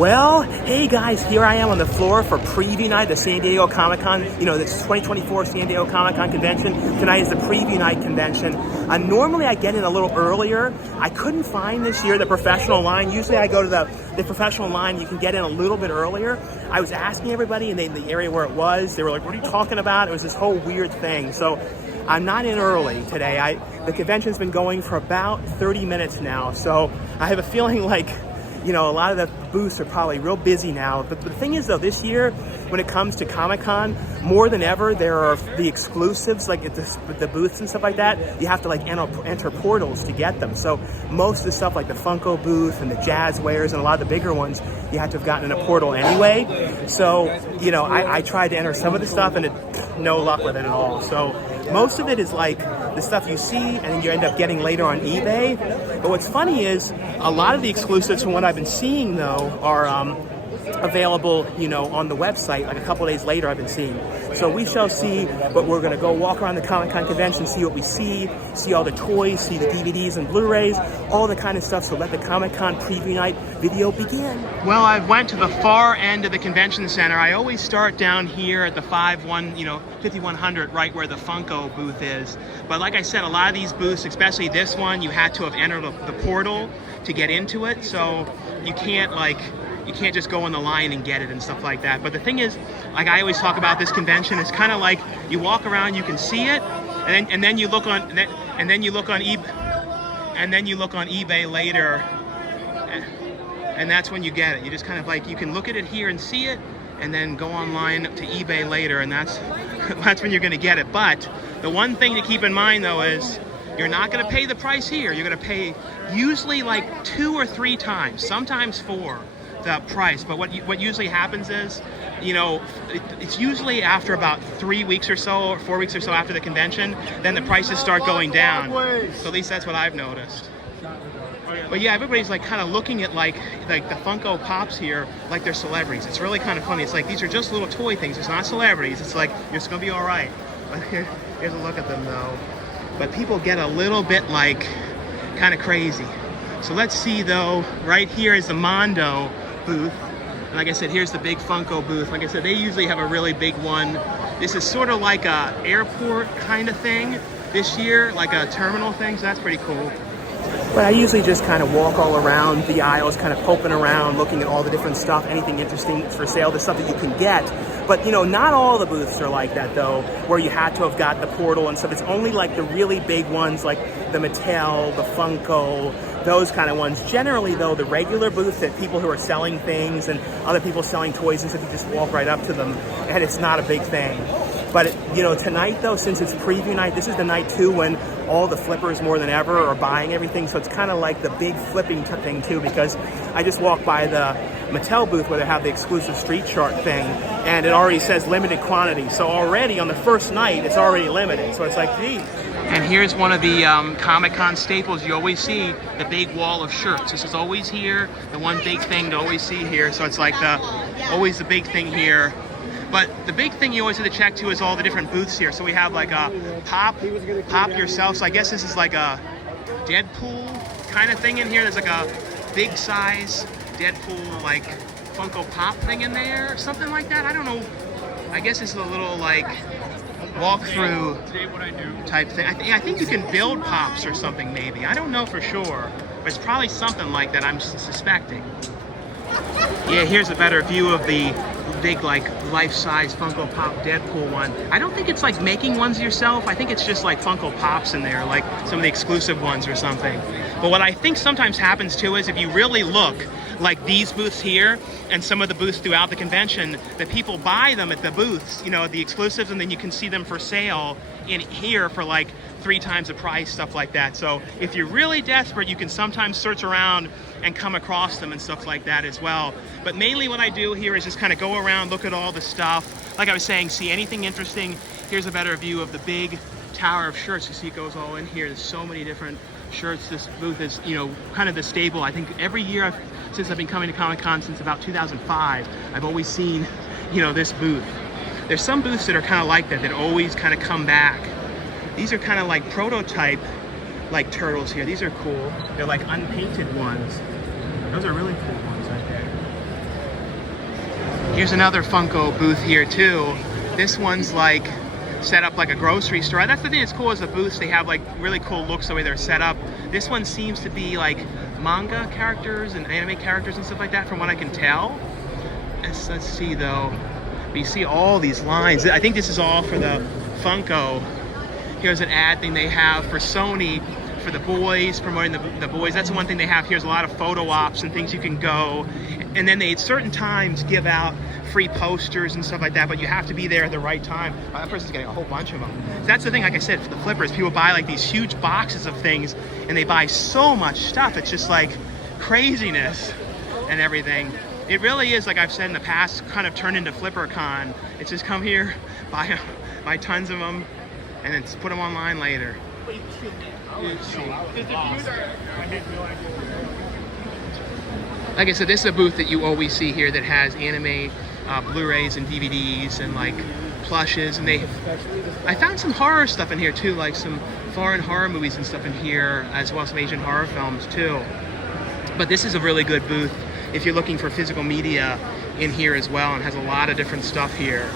Well, hey guys, here I am on the floor for preview night, the San Diego Comic-Con, you know, this 2024 San Diego Comic-Con convention. Tonight is the preview night convention. Normally I get in a little earlier. I couldn't find this year the professional line. Usually I go to the professional line, you can get in a little bit earlier. I was asking everybody in the area where it was, they were like, what are you talking about? It was this whole weird thing. So I'm not in early today. The convention's been going for about 30 minutes now, so I have a feeling like, you know, a lot of the booths are probably real busy now. But the thing is, though, this year, when it comes to Comic-Con, more than ever, there are the exclusives, like at the booths and stuff like that. You have to like enter portals to get them. So most of the stuff like the Funko booth and the Jazzwares and a lot of the bigger ones, you have to have gotten in a portal anyway. So, you know, I tried to enter some of the stuff and no luck with it at all. So most of it is like the stuff you see and then you end up getting later on eBay. But what's funny is a lot of the exclusives from what I've been seeing, though, are available, you know, on the website. Like a couple days later I've been seeing. So we shall see, but we're going to go walk around the Comic-Con convention, see what we see all the toys, see the DVDs and Blu-rays, all the kind of stuff. So let the Comic-Con preview night video begin. Well, I went to the far end of the convention center. I always start down here at the 5100, right where the Funko booth is. But like I said, a lot of these booths, especially this one, you had to have entered the portal to get into it. So you can't just go on the line and get it and stuff like that. But the thing is, like I always talk about this convention, it's kind of like you walk around, you can see it, and then you look on eBay later, and that's when you get it. You just kind of like, you can look at it here and see it, and then go online to eBay later, and that's when you're going to get it. But the one thing to keep in mind, though, is you're not going to pay the price here. You're going to pay usually like 2 or 3 times, sometimes 4. The price. But what usually happens is, you know, it's usually after about 3 weeks or so, or 4 weeks or so after the convention, then the prices start going down. So at least that's what I've noticed. But yeah, everybody's like kind of looking at like the Funko Pops here like they're celebrities. It's really kind of funny. It's like these are just little toy things. It's not celebrities. It's like, you're just gonna be all right. But here's a look at them though. But people get a little bit like kind of crazy. So let's see though. Right here is the Mondo booth. And like I said, here's the big Funko booth. Like I said, they usually have a really big one. This is sort of like a airport kind of thing this year, like a terminal thing, so that's pretty cool. But I usually just kind of walk all around the aisles, kind of poking around, looking at all the different stuff, anything interesting for sale, the stuff that you can get. But, you know, not all the booths are like that, though, where you had to have got the portal and stuff. It's only like the really big ones, like the Mattel, the Funko, those kind of ones. Generally, though, the regular booths that people who are selling things and other people selling toys and stuff, you just walk right up to them, and it's not a big thing. But, you know, tonight, though, since it's preview night, this is the night, too, when all the flippers more than ever are buying everything. So it's kind of like the big flipping thing, too, because I just walked by the Mattel booth where they have the exclusive Street Shark thing, and it already says limited quantity. So already on the first night, it's already limited. So it's like, geez. And here's one of the Comic-Con staples you always see, the big wall of shirts. This is always here, the one big thing to always see here. So it's like always the big thing here. But the big thing you always have to check too is all the different booths here. So we have like a pop yourself. So I guess this is like a Deadpool kind of thing in here. There's like a big size Deadpool like Funko Pop thing in there, something like that. I don't know. I guess it's a little like walkthrough type thing. I think you can build pops or something maybe. I don't know for sure, but it's probably something like that, I'm suspecting. Yeah, here's a better view of the big like life-size Funko Pop Deadpool one. I don't think it's like making ones yourself. I think it's just like Funko Pops in there, like some of the exclusive ones or something. But what I think sometimes happens too is if you really look, like these booths here and some of the booths throughout the convention, that people buy them at the booths, you know, the exclusives, and then you can see them for sale in here for like 3 times the price, stuff like that. So if you're really desperate, you can sometimes search around and come across them and stuff like that as well. But mainly what I do here is just kind of go around, look at all the stuff. Like I was saying, see anything interesting. Here's a better view of the big tower of shirts. You see it goes all in here. There's so many different shirts. This booth is, you know, kind of the staple. I think every year since I've been coming to Comic-Con since about 2005, I've always seen, you know, this booth. There's some booths that are kind of like that always kind of come back. These are kind of like prototype like turtles here. These are cool. They're like unpainted ones. Those are really cool ones right there. Here's another Funko booth here too. This one's like set up like a grocery store. That's the thing that's cool is the booths, they have like really cool looks the way they're set up. This one seems to be like manga characters and anime characters and stuff like that from what I can tell. Let's see though. You see all these lines. I think this is all for the Funko. Here's an ad thing they have for Sony for the boys, promoting the boys. That's the one thing they have. Here's a lot of photo ops and things you can go. And then they at certain times give out free posters and stuff like that, but you have to be there at the right time. That person's getting a whole bunch of them. So that's the thing, like I said, for the flippers, people buy like these huge boxes of things and they buy so much stuff. It's just like craziness and everything. It really is, like I've said in the past, kind of turned into FlipperCon. It's just come here, buy tons of them, and then put them online later. Like I said, this is a booth that you always see here that has anime Blu-rays and DVDs and like plushes, and I found some horror stuff in here too, like some foreign horror movies and stuff in here, as well as some Asian horror films too. But this is a really good booth if you're looking for physical media in here as well, and has a lot of different stuff here.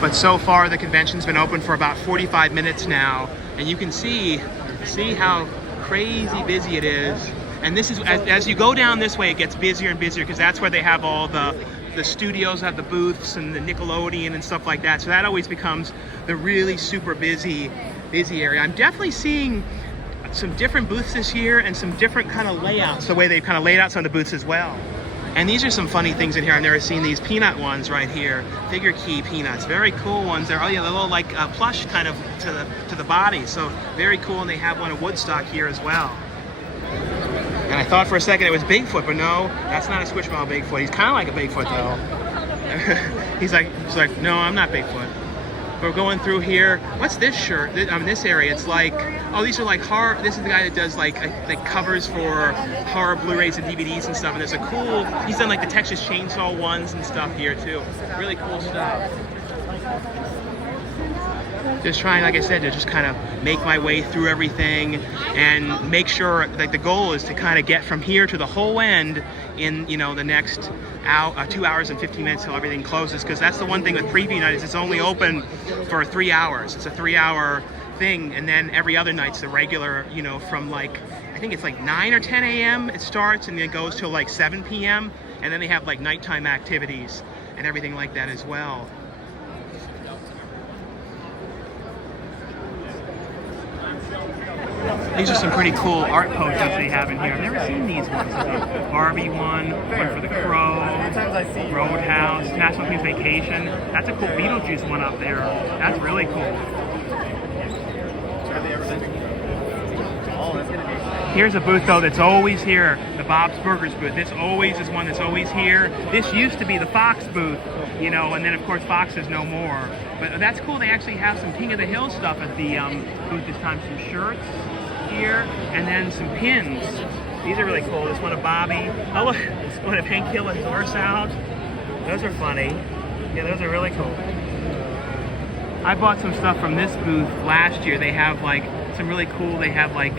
But so far the convention's been open for about 45 minutes now, and you can see how crazy busy it is. And this is, as you go down this way, it gets busier and busier, because that's where they have all the studios have the booths and the Nickelodeon and stuff like that. So that always becomes the really super busy area. I'm definitely seeing some different booths this year and some different kind of layouts, the way they've kind of laid out some of the booths as well. And these are some funny things in here. I've never seen these peanut ones right here. Figure key peanuts, very cool ones. They're, oh yeah, they're little like plush kind of to the body. So very cool, and they have one of Woodstock here as well. And I thought for a second it was Bigfoot, but no, that's not a Squishmallow Bigfoot. He's kind of like a Bigfoot though. he's like, no, I'm not Bigfoot. We're going through here. What's this shirt? This area, it's like, oh, these are like horror. This is the guy that does like covers for horror Blu-rays and DVDs and stuff. And there's a cool, he's done like the Texas Chainsaw ones and stuff here too. Really cool stuff. Just trying, like I said, to just kind of make my way through everything and make sure, like the goal is to kind of get from here to the whole end in, you know, the next 2 hours and 15 minutes till everything closes, because that's the one thing with preview night is it's only open for 3 hours. It's a 3-hour thing, and then every other night's the regular, you know, from like, I think it's like 9 or 10 a.m. it starts, and then it goes till like 7 p.m. and then they have like nighttime activities and everything like that as well. These are some pretty cool art posters they have in here. I've never seen these ones. There's a Barbie one for the Crow, Roadhouse, National Lampoon's Vacation. That's a cool Beetlejuice one up there. That's really cool. Here's a booth though that's always here, the Bob's Burgers booth. This always is one that's always here. This used to be the Fox booth, you know, and then of course Fox is no more. But that's cool, they actually have some King of the Hill stuff at the booth this time. Some shirts here, and then some pins. These are really cool. This one of Bobby. Oh look, this one of Hank Hill and Horse out. Those are funny. Yeah, those are really cool. I bought some stuff from this booth last year. They have like some really cool, they have like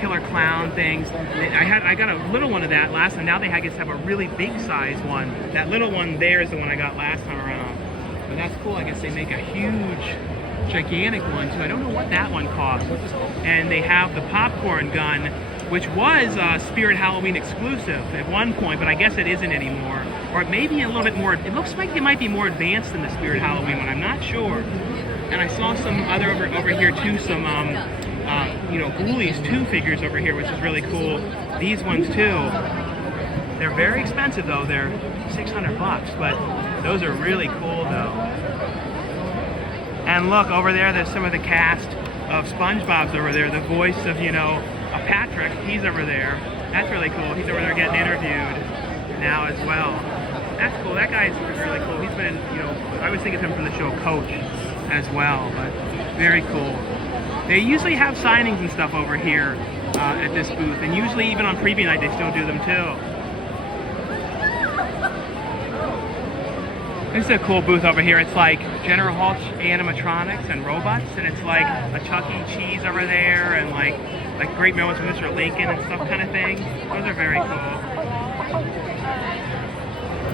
killer clown things. I got a little one of that last time. Now they I guess have a really big size one. That little one there is the one I got last time around. But that's cool. I guess they make a huge, gigantic one too. I don't know what that one costs. And they have the popcorn gun, which was a Spirit Halloween exclusive at one point, but I guess it isn't anymore. Or it may be a little bit more, it looks like it might be more advanced than the Spirit Halloween one. I'm not sure. And I saw some other over here too, some you know, Ghoulies 2 figures over here, which is really cool. These ones too. They're very expensive though. They're $600, but those are really cool though. And look, over there's some of the cast of SpongeBob's over there. The voice of, you know, Patrick, he's over there. That's really cool. He's over there getting interviewed now as well. That's cool. That guy's really cool. He's been, you know, I always think of him from the show Coach as well, but very cool. They usually have signings and stuff over here at this booth, and usually even on preview night they still do them too. This is a cool booth over here. It's like General Hall animatronics and robots, and it's like a Chuck E. Cheese over there, and like like great moments with Mr. Lincoln and stuff kind of thing. Those are very cool.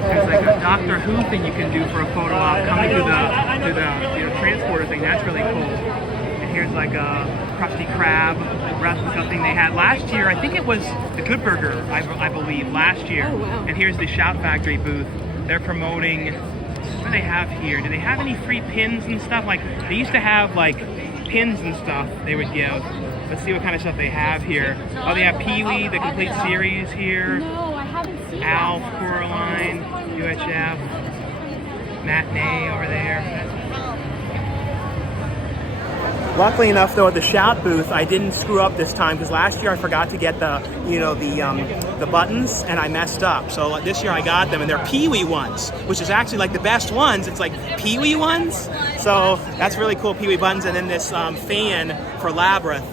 There's like a Doctor Who thing you can do for a photo op coming through the you know, transporter thing. That's really cool. And here's like a Krusty Krab replica thing they had last year. I think it was the Good Burger, I believe, last year. Oh, wow. And here's the Shout Factory booth. They're promoting, what do they have here? Do they have any free pins and stuff? Like, they used to have like pins and stuff they would give. Let's see what kind of stuff they have here. Oh, they have Pee-wee, the complete series here. No, I haven't seen Alf, that. Coraline, UHF, Matinee over there. Luckily enough, though, at the Shout booth, I didn't screw up this time because last year I forgot to get the, you know, the buttons, and I messed up. So this year I got them, and they're Pee-wee ones, which is actually like the best ones. It's like Pee-wee ones, so that's really cool. Pee-wee buttons, and then this fan for Labyrinth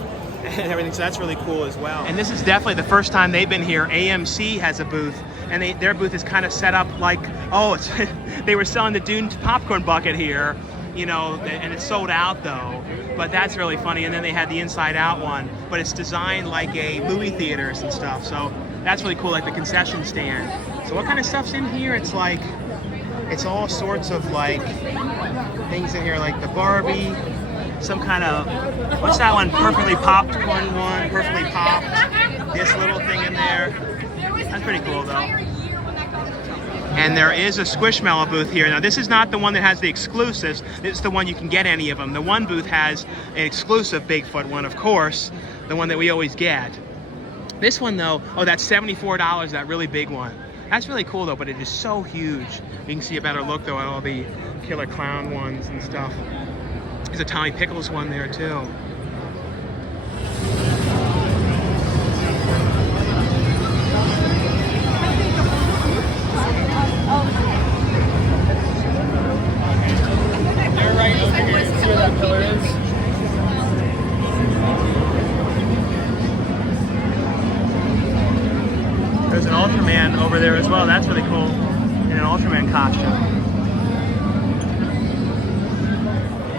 and everything. So that's really cool as well. And this is definitely the first time they've been here. AMC has a booth, and their booth is kind of set up like, oh, it's they were selling the Dune popcorn bucket here. You know, and it's sold out though, but that's really funny. And then they had the Inside Out one, but it's designed like a movie theaters and stuff, so that's really cool, like the concession stand. So what kind of stuff's in here? It's like, it's all sorts of like things in here, like the Barbie, some kind of, what's that one, perfectly popped one, perfectly popped, this little thing in there. That's pretty cool though. And there is a Squishmallow booth here. Now this is not the one that has the exclusives. It's the one you can get any of them. The one booth has an exclusive Bigfoot one, of course, the one that we always get. This one though, oh, that's $74, that really big one. That's really cool though, but it is so huge. You can see a better look though at all the killer clown ones and stuff. There's a Tommy Pickles one there too. There's an Ultraman over there as well. That's really cool. In an Ultraman costume.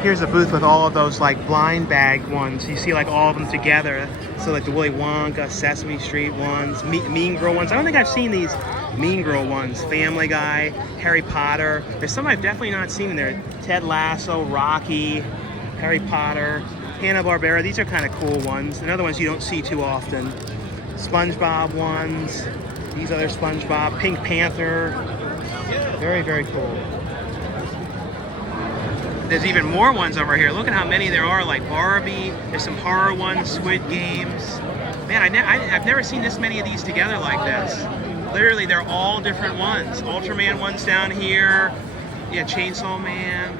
Here's a booth with all of those like blind bag ones. You see like all of them together. So like the Willy Wonka, Sesame Street ones, Mean Girl ones. I don't think I've seen these Mean Girl ones. Family Guy, Harry Potter. There's some I've definitely not seen in there. Ted Lasso, Rocky, Harry Potter, Hanna-Barbera. These are kind of cool ones. And other ones you don't see too often. SpongeBob ones. These other SpongeBob. Pink Panther. Very, very cool. There's even more ones over here. Look at how many there are, like Barbie. There's some horror ones, Squid Games. Man, I've never seen this many of these together like this. Literally, they're all different ones. Ultraman ones down here. Yeah, Chainsaw Man.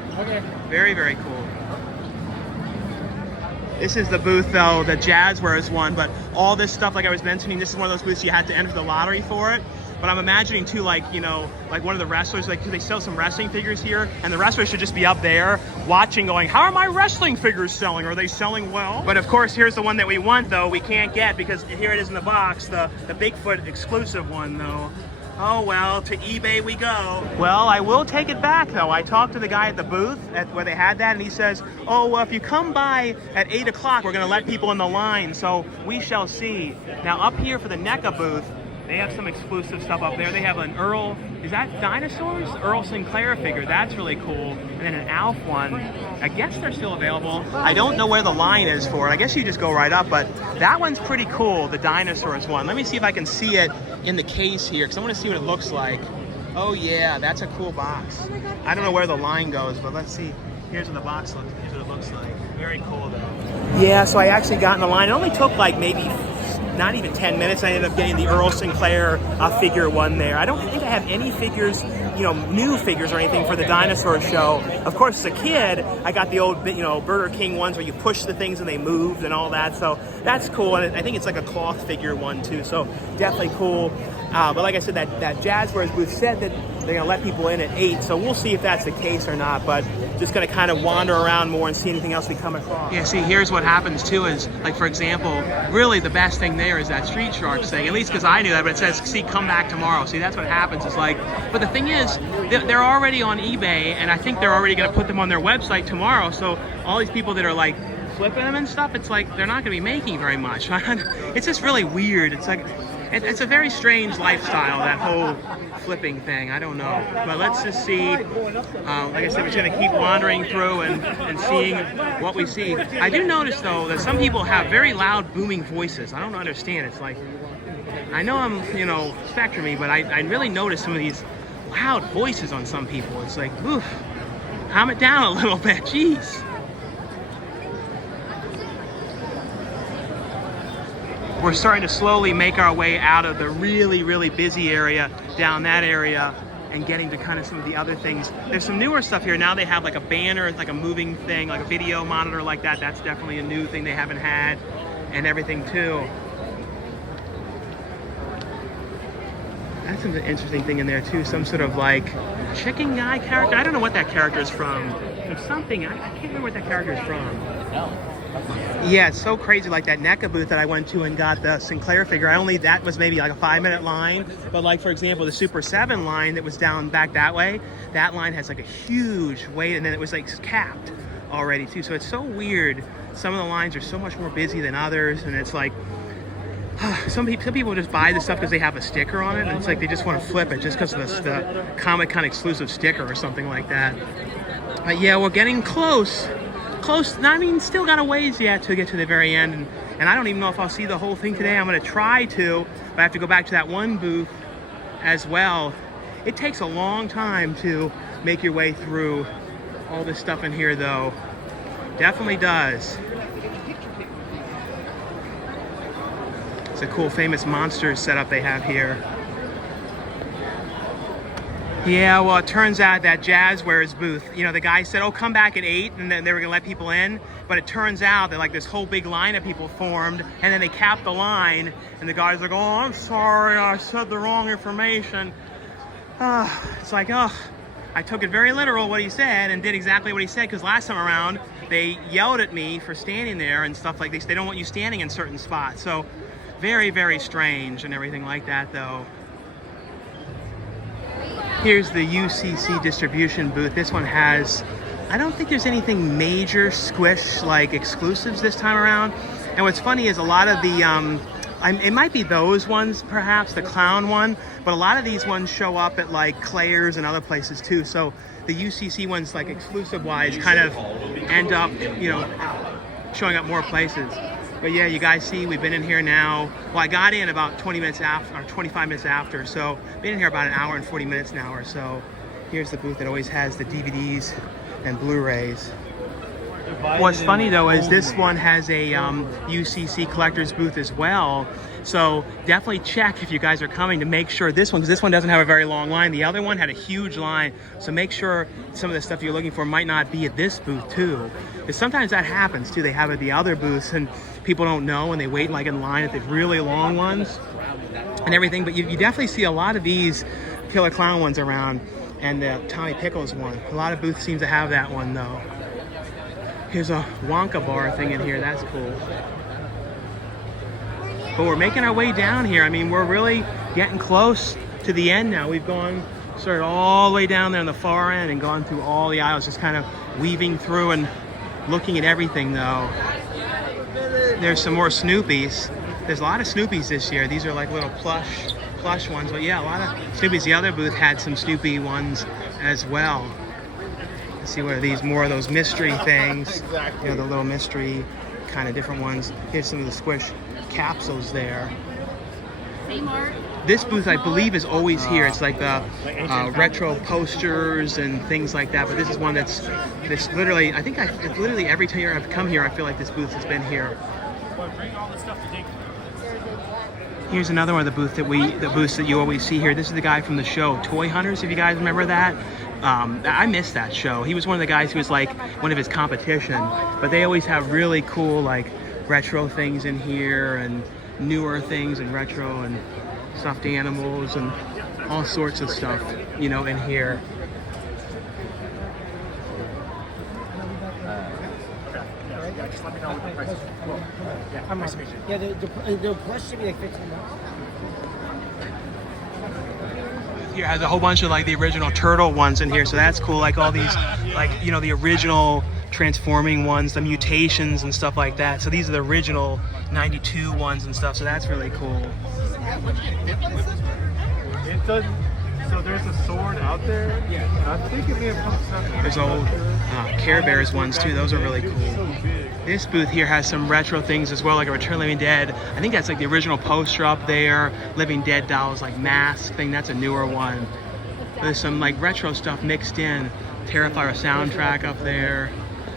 Very, very cool. This is the booth, though, the Jazzwares one, but all this stuff, like I was mentioning, this is one of those booths you had to enter the lottery for it. But I'm imagining too, like, you know, like one of the wrestlers, like, they sell some wrestling figures here, and the wrestlers should just be up there watching, going, how are my wrestling figures selling? Are they selling well? But of course, here's the one that we want, though, we can't get, because here it is in the box, the Bigfoot exclusive one, though. Oh, well, to eBay we go. Well, I will take it back, though. I talked to the guy at the booth where they had that, and he says, oh, well, if you come by at 8 o'clock, we're going to let people in the line, so we shall see. Now, up here for the Neca booth, they have some exclusive stuff up there. They have an Earl, is that dinosaurs? Earl Sinclair figure, that's really cool. And then an Alf one. I guess they're still available. I don't know where the line is for it. I guess you just go right up, but that one's pretty cool, the dinosaurs one. Let me see if I can see it in the case here, because I want to see what it looks like. Oh yeah, that's a cool box. I don't know where the line goes, but let's see. Here's what the box looks, here's what it looks like. Very cool though. Yeah, so I actually got in the line. It only took like maybe not even 10 minutes. I ended up getting the Earl Sinclair figure one there. I don't think I have any figures, you know, new figures or anything for the dinosaur show. Of course, as a kid, I got the old, you know, Burger King ones where you push the things and they moved and all that. So that's cool. And I think it's like a cloth figure one too. So definitely cool. But like I said, that Jazzwares booth said that they're gonna let people in at 8. So we'll see if that's the case or not. But just gonna kind of wander around more and see anything else we come across. Yeah, see, here's what happens too is, like, for example, really the best thing there is that Street Sharks thing, at least because I knew that, but it says, see, come back tomorrow. See, that's what happens. It's like, but the thing is, they're already on eBay, and I think they're already gonna put them on their website tomorrow. So all these people that are like flipping them and stuff, it's like they're not going to be making very much. It's just really weird. It's like, it's a very strange lifestyle, that whole flipping thing. I don't know. But let's just see. Like I said, we're just going to keep wandering through and seeing what we see. I do notice, though, that some people have very loud, booming voices. I don't understand. It's like, I know I'm, you know, spectrumy, but I really notice some of these loud voices on some people. It's like, oof, calm it down a little bit. Jeez. We're starting to slowly make our way out of the really, really busy area, down that area, and getting to kind of some of the other things. There's some newer stuff here. Now they have like a banner, like a moving thing, like a video monitor like that. That's definitely a new thing they haven't had, and everything too. That's an interesting thing in there too. Some sort of like chicken guy character. I don't know what that character is from. There's something, I can't remember what that character is from. Yeah, it's so crazy. Like that Neca booth that I went to and got the Sinclair figure, that was maybe like a 5-minute line. But like, for example, the Super 7 line that was down back that way, that line has like a huge wait, and then it was like capped already too. So it's so weird. Some of the lines are so much more busy than others, and it's like, some people just buy the stuff because they have a sticker on it, and it's like they just want to flip it just because of the Comic-Con exclusive sticker or something like that. But yeah, we're getting close. I mean, still got a ways yet to get to the very end, and I don't even know if I'll see the whole thing today. I'm going to try to, but I have to go back to that one booth as well. It takes a long time to make your way through all this stuff in here, though. Definitely does. It's a cool famous monsters setup they have here. Yeah, well, it turns out that Jazzwares booth, you know, the guy said, oh, come back at 8, and then they were going to let people in. But it turns out that, like, this whole big line of people formed, and then they capped the line, and the guy's like, oh, I'm sorry, I said the wrong information. It's like, oh, I took it very literal what he said and did exactly what he said, because last time around, they yelled at me for standing there and stuff like this. They don't want you standing in certain spots. So very, very strange and everything like that, though. Here's the UCC distribution booth. This one has, I don't think there's anything major Squish like exclusives this time around. And what's funny is a lot of the, it might be those ones perhaps, the clown one, but a lot of these ones show up at like Claire's and other places too. So the UCC ones, like exclusive wise, kind of end up, you know, showing up more places. But yeah, you guys see, we've been in here now. Well, I got in about 20 minutes after, or 25 minutes after, so been in here about an hour and 40 minutes now or so. Here's the booth that always has the DVDs and Blu-rays. What's funny though is this one has a UCC collector's booth as well. So definitely check if you guys are coming to make sure this one, because this one doesn't have a very long line. The other one had a huge line. So make sure some of the stuff you're looking for might not be at this booth too. Because sometimes that happens too. They have it at the other booths and people don't know and they wait like in line at the really long ones and everything. But you definitely see a lot of these Killer Clown ones around, and the Tommy Pickles one. A lot of booths seem to have that one though. Here's a Wonka bar thing in here. That's cool. But we're making our way down here. I mean, we're really getting close to the end now. We've started all the way down there on the far end and gone through all the aisles, just kind of weaving through and looking at everything though. There's some more Snoopies. There's a lot of Snoopies this year. These are like little plush ones. But yeah, a lot of Snoopies. The other booth had some Snoopy ones as well. Let's see, what are these? More of those mystery things. You know, the little mystery kind of different ones. Here's some of the Squish capsules there. This booth, I believe, is always here. It's like the retro posters and things like that. But this is one that's literally, it's literally every time I've come here, I feel like this booth has been here. Here's another one of the booths that you always see here. This is the guy from the show Toy Hunters, if you guys remember that. I missed that show. He was one of the guys who was like one of his competition. But they always have really cool like retro things in here and newer things and retro and stuffed animals and all sorts of stuff, you know, in here. Just let me know what the price is. Yeah, nice to meet you. Yeah, the Plush should be like $15. Here has a whole bunch of like the original turtle ones in here, so that's cool. Like all these, like, you know, the original transforming ones, the mutations and stuff like that. So these are the original 92 ones and stuff, so that's really cool. It does. So there's a sword out there. Yeah. I think it may have come from. There's old Care Bears ones too. Those are really cool. This booth here has some retro things as well, like a Return of the Living Dead. I think that's like the original poster up there. Living Dead dolls, like mask thing. That's a newer one. There's some like retro stuff mixed in. Terrifier soundtrack up there.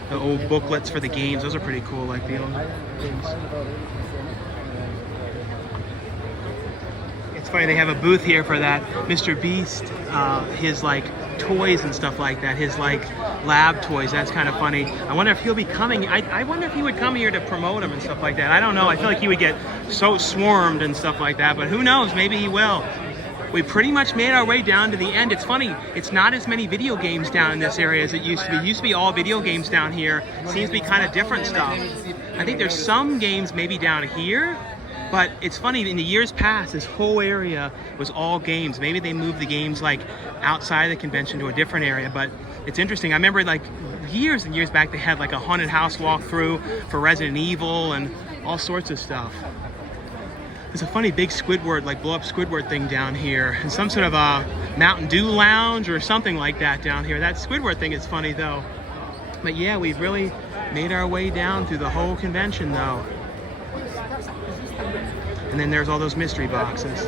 The old booklets for the games. Those are pretty cool, like the old games. It's funny, they have a booth here for that Mr. Beast, his like toys and stuff like that, his like lab toys. That's kind of funny. I wonder if he'll be coming. I wonder if he would come here to promote them and stuff like that. I don't know. I feel like he would get so swarmed and stuff like that, but who knows? Maybe he will. We pretty much made our way down to the end. It's funny, it's not as many video games down in this area as it used to be. It used to be all video games down here. Seems to be kind of different stuff. I think there's some games maybe down here, but it's funny, in the years past, this whole area was all games. Maybe they moved the games like outside of the convention to a different area, but it's interesting. I remember like years and years back, they had like a haunted house walkthrough for Resident Evil and all sorts of stuff. There's a funny big Squidward, like blow up Squidward thing down here, and some sort of a Mountain Dew lounge or something like that down here. That Squidward thing is funny though. But yeah, we've really made our way down through the whole convention though. And then there's all those mystery boxes.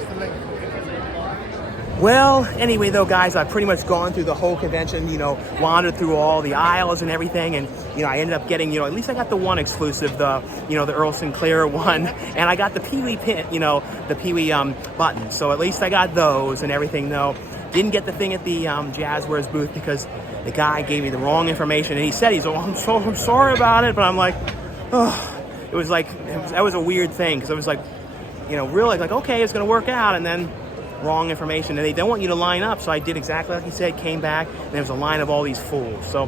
Well, anyway though, guys, I've pretty much gone through the whole convention, you know, wandered through all the aisles and everything, and, you know, I ended up getting, you know, at least I got the one exclusive, the, you know, the Earl Sinclair one, and I got the Pee-wee pin, you know, the Pee-wee button, so at least I got those and everything though. Didn't get the thing at the Jazzwares booth because the guy gave me the wrong information, and he said, I'm sorry about it, but I'm like, oh, it was like, that was a weird thing, because I was like, you know, really like, okay, it's gonna work out, and then wrong information, and they don't want you to line up, so I did exactly like he said, came back, and there was a line of all these fools. So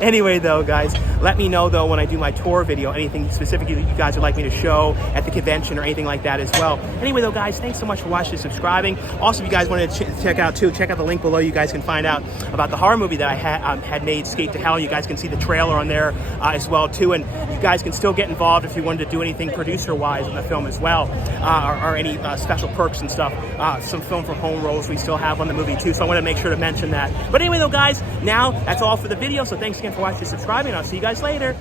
anyway though, guys, let me know though when I do my tour video, anything specifically that you guys would like me to show at the convention or anything like that as well. Anyway though, guys, thanks so much for watching and subscribing. Also, if you guys wanted to check out the link below. You guys can find out about the horror movie that I had made, Skate to Hell. You guys can see the trailer on there as well too, and you guys can still get involved if you wanted to do anything producer wise in the film as well, or any special perks and stuff. Some film from home rolls we still have on the movie too, so I want to make sure to mention that. But anyway though, guys, now that's all for the video, so thanks again for watching and subscribing. I'll see you guys later.